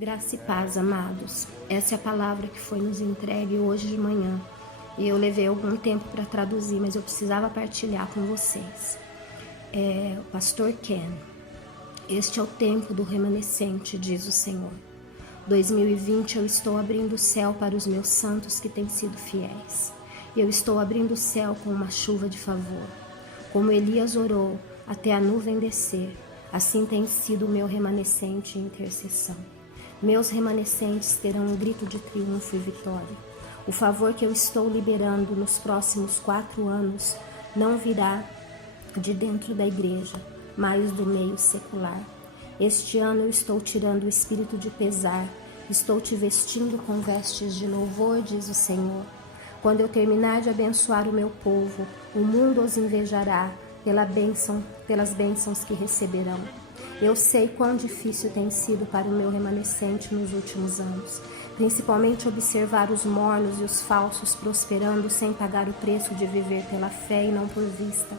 Graça e paz, amados. Essa é a palavra que foi nos entregue hoje de manhã. E eu levei algum tempo para traduzir, mas eu precisava partilhar com vocês. O pastor Ken. Este é o tempo do remanescente, diz o Senhor. 2020 eu estou abrindo o céu para os meus santos que têm sido fiéis. Eu estou abrindo o céu com uma chuva de favor. Como Elias orou até a nuvem descer, assim tem sido o meu remanescente em intercessão. Meus remanescentes terão um grito de triunfo e vitória. O favor que eu estou liberando nos próximos 4 anos não virá de dentro da igreja, mas do meio secular. Este ano eu estou tirando o espírito de pesar, estou te vestindo com vestes de louvor, diz o Senhor. Quando eu terminar de abençoar o meu povo, o mundo os invejará pelas bênçãos que receberão. Eu sei quão difícil tem sido para o meu remanescente nos últimos anos, principalmente observar os mornos e os falsos prosperando sem pagar o preço de viver pela fé e não por vista.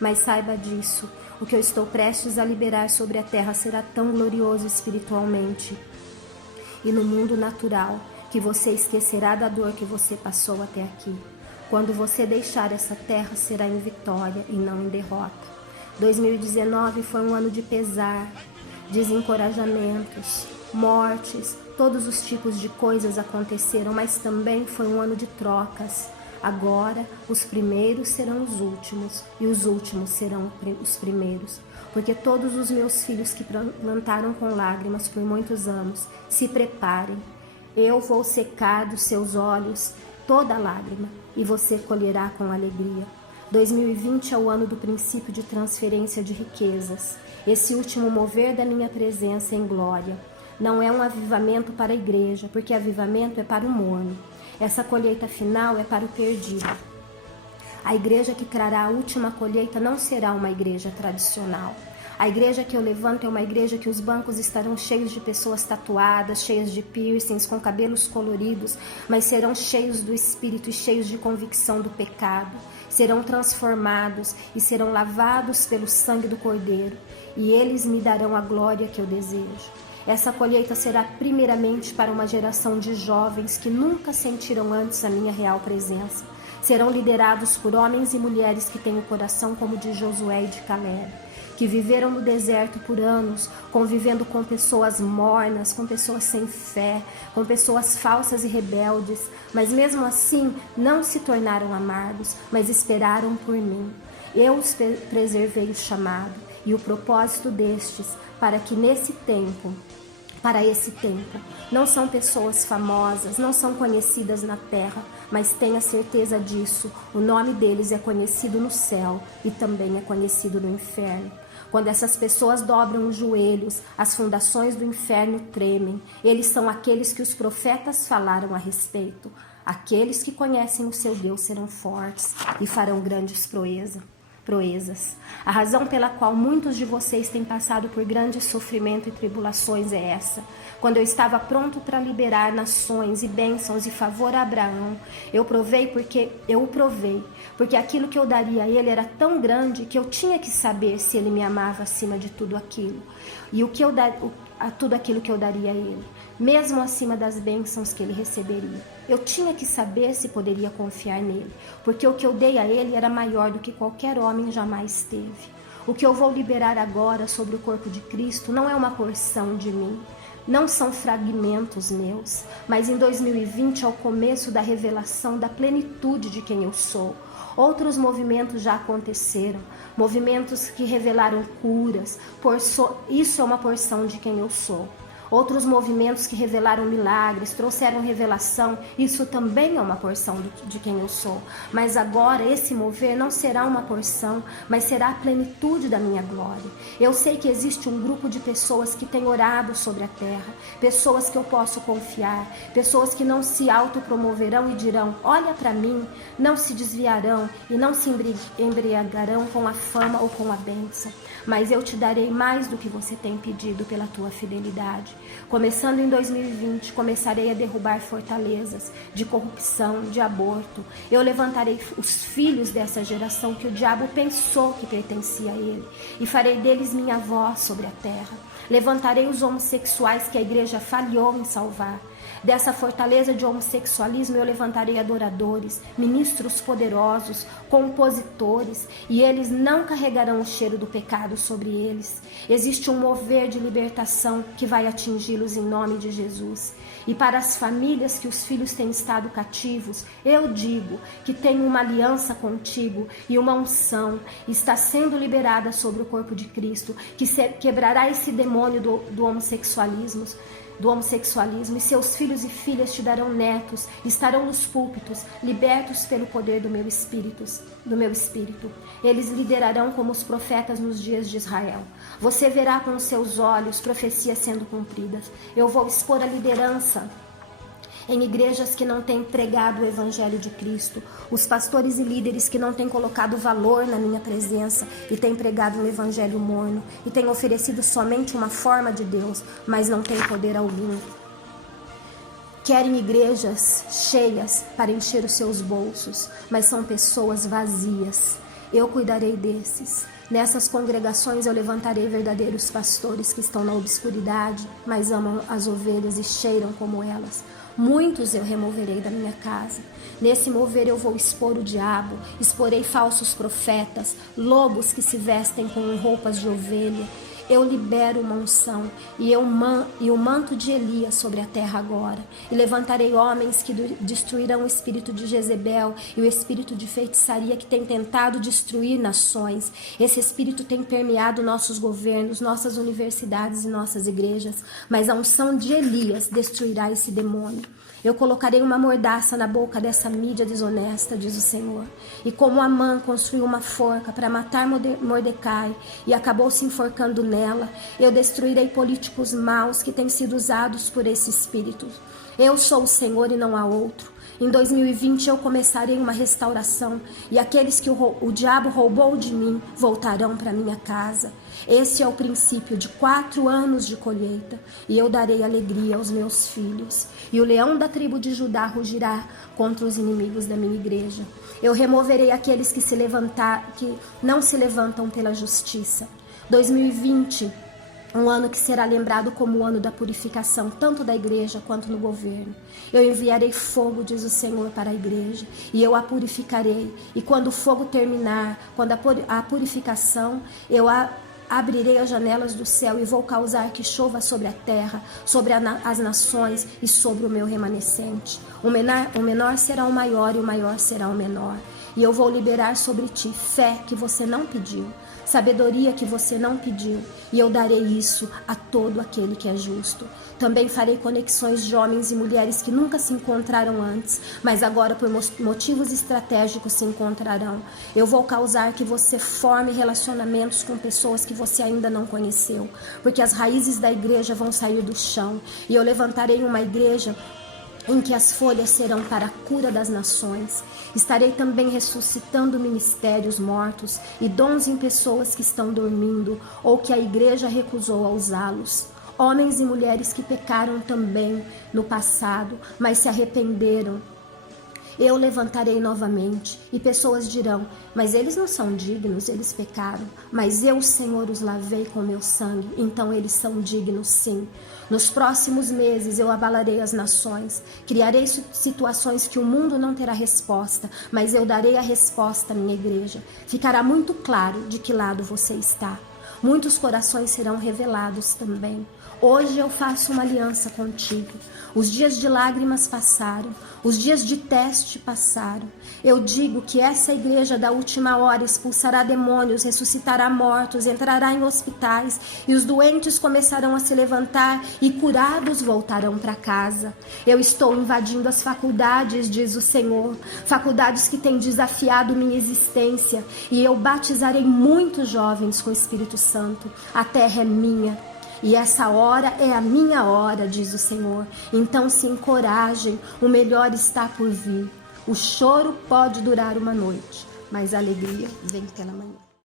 Mas saiba disso, o que eu estou prestes a liberar sobre a terra será tão glorioso espiritualmente e no mundo natural, que você esquecerá da dor que você passou até aqui. Quando você deixar essa terra, será em vitória e não em derrota. 2019 foi um ano de pesar, desencorajamentos, mortes, todos os tipos de coisas aconteceram, mas também foi um ano de trocas. Agora, os primeiros serão os últimos e os últimos serão os primeiros. Porque todos os meus filhos que plantaram com lágrimas por muitos anos, se preparem. Eu vou secar dos seus olhos toda lágrima e você colherá com alegria. 2020 é o ano do princípio de transferência de riquezas. Esse último mover da minha presença em glória. Não é um avivamento para a igreja, porque avivamento é para o morno. Essa colheita final é para o perdido. A igreja que trará a última colheita não será uma igreja tradicional. A igreja que eu levanto é uma igreja que os bancos estarão cheios de pessoas tatuadas, cheias de piercings, com cabelos coloridos, mas serão cheios do Espírito e cheios de convicção do pecado. Serão transformados e serão lavados pelo sangue do Cordeiro, e eles me darão a glória que eu desejo. Essa colheita será primeiramente para uma geração de jovens que nunca sentiram antes a minha real presença. Serão liderados por homens e mulheres que têm o coração como o de Josué e de Caleb, que viveram no deserto por anos, convivendo com pessoas mornas, com pessoas sem fé, com pessoas falsas e rebeldes, mas mesmo assim não se tornaram amargos, mas esperaram por mim. Eu os preservei o chamado e o propósito destes, para esse tempo, não são pessoas famosas, não são conhecidas na terra, mas tenha certeza disso, o nome deles é conhecido no céu e também é conhecido no inferno. Quando essas pessoas dobram os joelhos, as fundações do inferno tremem. Eles são aqueles que os profetas falaram a respeito. Aqueles que conhecem o seu Deus serão fortes e farão grandes proezas. A razão pela qual muitos de vocês têm passado por grande sofrimento e tribulações é essa. Quando eu estava pronto para liberar nações e bênçãos e favor a Abraão, eu o provei, porque aquilo que eu daria a ele era tão grande que eu tinha que saber se ele me amava acima de tudo aquilo. E tudo aquilo que eu daria a ele, mesmo acima das bênçãos que ele receberia. Eu tinha que saber se poderia confiar nele, porque o que eu dei a ele era maior do que qualquer homem jamais teve. O que eu vou liberar agora sobre o corpo de Cristo não é uma porção de mim, não são fragmentos meus, mas em 2020 é o começo da revelação da plenitude de quem eu sou. Outros movimentos já aconteceram, movimentos que revelaram curas, isso é uma porção de quem eu sou. Outros movimentos que revelaram milagres, trouxeram revelação, isso também é uma porção de quem eu sou. Mas agora esse mover não será uma porção, mas será a plenitude da minha glória. Eu sei que existe um grupo de pessoas que têm orado sobre a terra, pessoas que eu posso confiar, pessoas que não se autopromoverão e dirão, olha para mim, não se desviarão e não se embriagarão com a fama ou com a bênção. Mas eu te darei mais do que você tem pedido pela tua fidelidade. Começando em 2020, começarei a derrubar fortalezas de corrupção, de aborto. Eu levantarei os filhos dessa geração que o diabo pensou que pertencia a ele e farei deles minha voz sobre a terra. Levantarei os homossexuais que a igreja falhou em salvar. Dessa fortaleza de homossexualismo eu levantarei adoradores, ministros poderosos, compositores, e eles não carregarão o cheiro do pecado sobre eles. Existe um mover de libertação que vai atingi-los em nome de Jesus. E para as famílias que os filhos têm estado cativos, eu digo que tenho uma aliança contigo e uma unção está sendo liberada sobre o corpo de Cristo, que quebrará esse demônio do homossexualismo, e seus filhos e filhas te darão netos, estarão nos púlpitos, libertos pelo poder do meu espírito. Eles liderarão como os profetas nos dias de Israel. Você verá com os seus olhos profecias sendo cumpridas. Eu vou expor a liderança em igrejas que não têm pregado o evangelho de Cristo, os pastores e líderes que não têm colocado valor na minha presença e têm pregado um evangelho morno e têm oferecido somente uma forma de Deus, mas não têm poder algum. Querem igrejas cheias para encher os seus bolsos, mas são pessoas vazias. Eu cuidarei desses. Nessas congregações eu levantarei verdadeiros pastores que estão na obscuridade, mas amam as ovelhas e cheiram como elas. Muitos eu removerei da minha casa. Nesse mover eu vou expor o diabo, exporei falsos profetas, lobos que se vestem com roupas de ovelha. Eu libero uma unção e o manto de Elias sobre a terra agora. E levantarei homens que destruirão o espírito de Jezebel e o espírito de feitiçaria que tem tentado destruir nações. Esse espírito tem permeado nossos governos, nossas universidades e nossas igrejas. Mas a unção de Elias destruirá esse demônio. Eu colocarei uma mordaça na boca dessa mídia desonesta, diz o Senhor. E como Amã construiu uma forca para matar Mordecai e acabou se enforcando nela, eu destruirei políticos maus que têm sido usados por esse espírito. Eu sou o Senhor e não há outro. Em 2020 eu começarei uma restauração e aqueles que o diabo roubou de mim voltarão para minha casa. Esse é o princípio de 4 anos de colheita e eu darei alegria aos meus filhos. E o leão da tribo de Judá rugirá contra os inimigos da minha igreja. Eu removerei aqueles que não se levantam pela justiça. 2020 um ano que será lembrado como o ano da purificação, tanto da igreja quanto no governo. Eu enviarei fogo, diz o Senhor, para a igreja, e eu a purificarei. E quando o fogo terminar, quando a purificação, eu abrirei as janelas do céu e vou causar que chova sobre a terra, sobre as nações e sobre o meu remanescente. O menor será o maior e o maior será o menor. E eu vou liberar sobre ti fé que você não pediu, sabedoria que você não pediu, e eu darei isso a todo aquele que é justo. Também farei conexões de homens e mulheres que nunca se encontraram antes, mas agora por motivos estratégicos se encontrarão. Eu vou causar que você forme relacionamentos com pessoas que você ainda não conheceu, porque as raízes da igreja vão sair do chão, e eu levantarei uma igreja em que as folhas serão para a cura das nações. Estarei também ressuscitando ministérios mortos e dons em pessoas que estão dormindo ou que a igreja recusou a usá-los. Homens e mulheres que pecaram também no passado, mas se arrependeram. Eu levantarei novamente e pessoas dirão, mas eles não são dignos, eles pecaram. Mas eu, Senhor, os lavei com meu sangue, então eles são dignos sim. Nos próximos meses eu abalarei as nações, criarei situações que o mundo não terá resposta, mas eu darei a resposta à minha igreja. Ficará muito claro de que lado você está. Muitos corações serão revelados também. Hoje eu faço uma aliança contigo. Os dias de lágrimas passaram, os dias de teste passaram. Eu digo que essa igreja da última hora expulsará demônios, ressuscitará mortos, entrará em hospitais e os doentes começarão a se levantar e curados voltarão para casa. Eu estou invadindo as faculdades, diz o Senhor, faculdades que têm desafiado minha existência, e eu batizarei muitos jovens com o Espírito Santo. A terra é minha. E essa hora é a minha hora, diz o Senhor. Então se encorajem, o melhor está por vir. O choro pode durar uma noite, mas a alegria vem pela manhã.